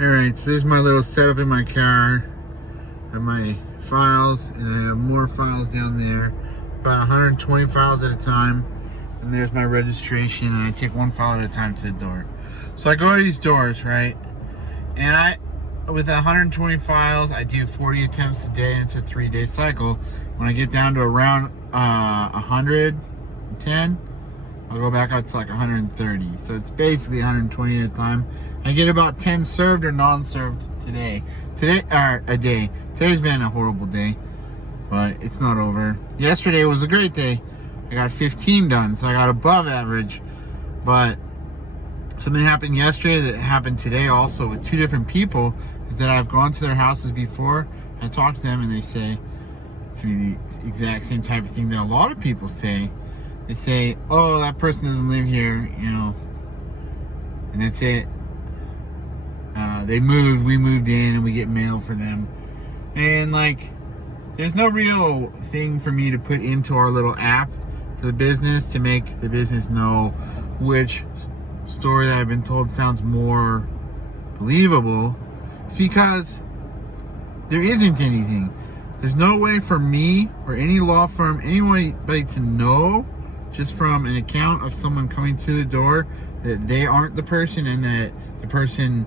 Alright, so this is my little setup in my car. I have my files, and I have more files down there. About 120 files at a time. And there's my registration, and I take one file at a time to the door. So I go to these doors, right? And with 120 files, I do 40 attempts a day, and it's a 3-day cycle. When I get down to around 110, I'll go back out to like 130. So it's basically 120 at a time. I get about 10 served or non-served today. A day. Today's been a horrible day, but it's not over. Yesterday was a great day. I got 15 done, so I got above average. But something happened yesterday that happened today also with two different people, is that I've gone to their houses before. I talk to them and they say to me the exact same type of thing that a lot of people say. They say, oh, that person doesn't live here, you know, and that's it. They moved, we moved in, and we get mail for them. And like, there's no real thing for me to put into our little app for the business to make the business know which story that I've been told sounds more believable. It's because there isn't anything. There's no way for me or any law firm, anybody to know just from an account of someone coming to the door that they aren't the person, and that the person,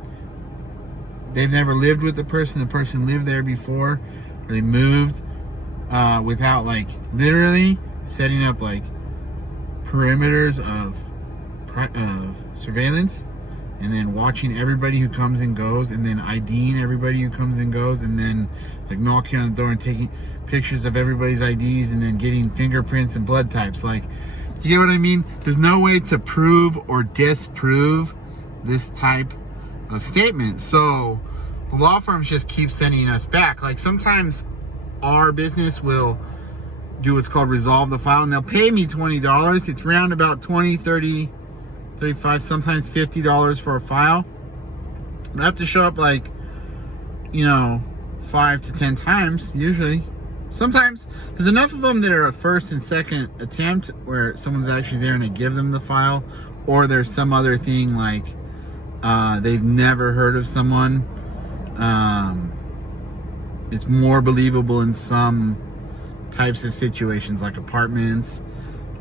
they've never lived with the person lived there before, or they moved, without like literally setting up like perimeters of surveillance, and then watching everybody who comes and goes, and then IDing everybody who comes and goes, and then like knocking on the door and taking pictures of everybody's IDs, and then getting fingerprints and blood types. Like, you get what I mean? There's no way to prove or disprove this type of statement. So the law firms just keep sending us back. Like, sometimes our business will do what's called resolve the file, and they'll pay me $20. It's around about 20, 30, 35, sometimes $50 for a file. I have to show up like, 5 to 10 times usually. Sometimes there's enough of them that are a first and second attempt where someone's actually there and they give them the file, or there's some other thing like they've never heard of someone. It's more believable in some types of situations, like apartments,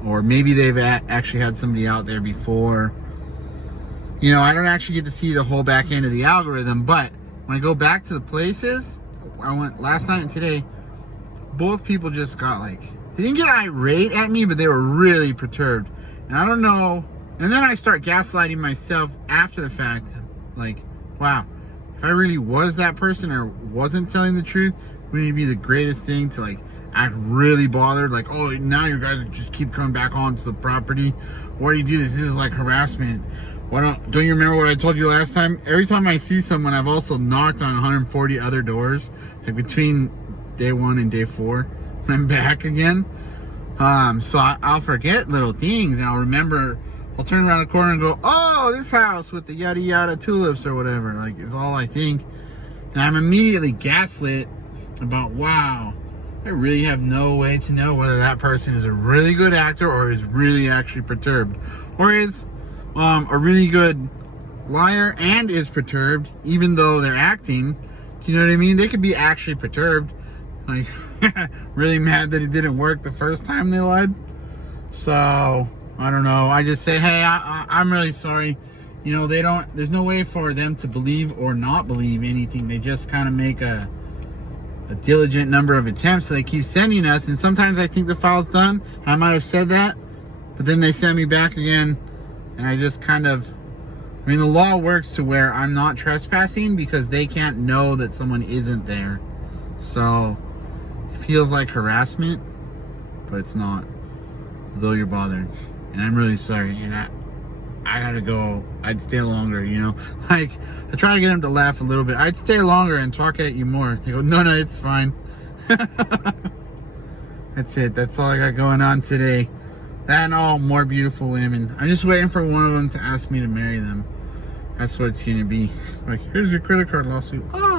or maybe they've actually had somebody out there before. I don't actually get to see the whole back end of the algorithm, but when I go back to the places, I went last night and today, both people just got like, they didn't get irate at me, but they were really perturbed. And I don't know. And then I start gaslighting myself after the fact. Like, wow, if I really was that person or wasn't telling the truth, wouldn't it be the greatest thing to like act really bothered? Like, oh, now you guys just keep coming back onto the property. Why do you do this? This is like harassment. Don't you remember what I told you last time? Every time I see someone, I've also knocked on 140 other doors, like between day 1 and day 4, when I'm back again. So I'll forget little things, and I'll remember. I'll turn around the corner and go, oh, this house with the yada yada tulips or whatever. Like, it's all I think. And I'm immediately gaslit about, wow, I really have no way to know whether that person is a really good actor or is really actually perturbed, or is a really good liar and is perturbed even though they're acting. Do you know what I mean? They could be actually perturbed, like really mad that it didn't work the first time they lied. So I don't know. I just say, hey, I'm really sorry. There's no way for them to believe or not believe anything. They just kind of make a diligent number of attempts, so they keep sending us. And sometimes I think the file's done, and I might have said that, but then they send me back again, and I just kind of, the law works to where I'm not trespassing because they can't know that someone isn't there. So it feels like harassment, but it's not, though you're bothered. And I'm really sorry. And I gotta go. I'd stay longer, Like, I try to get them to laugh a little bit. I'd stay longer and talk at you more. They go, no, it's fine. That's it. That's all I got going on today. That and all more beautiful women. I'm just waiting for one of them to ask me to marry them. That's what it's gonna be. Like, here's your credit card lawsuit. Oh!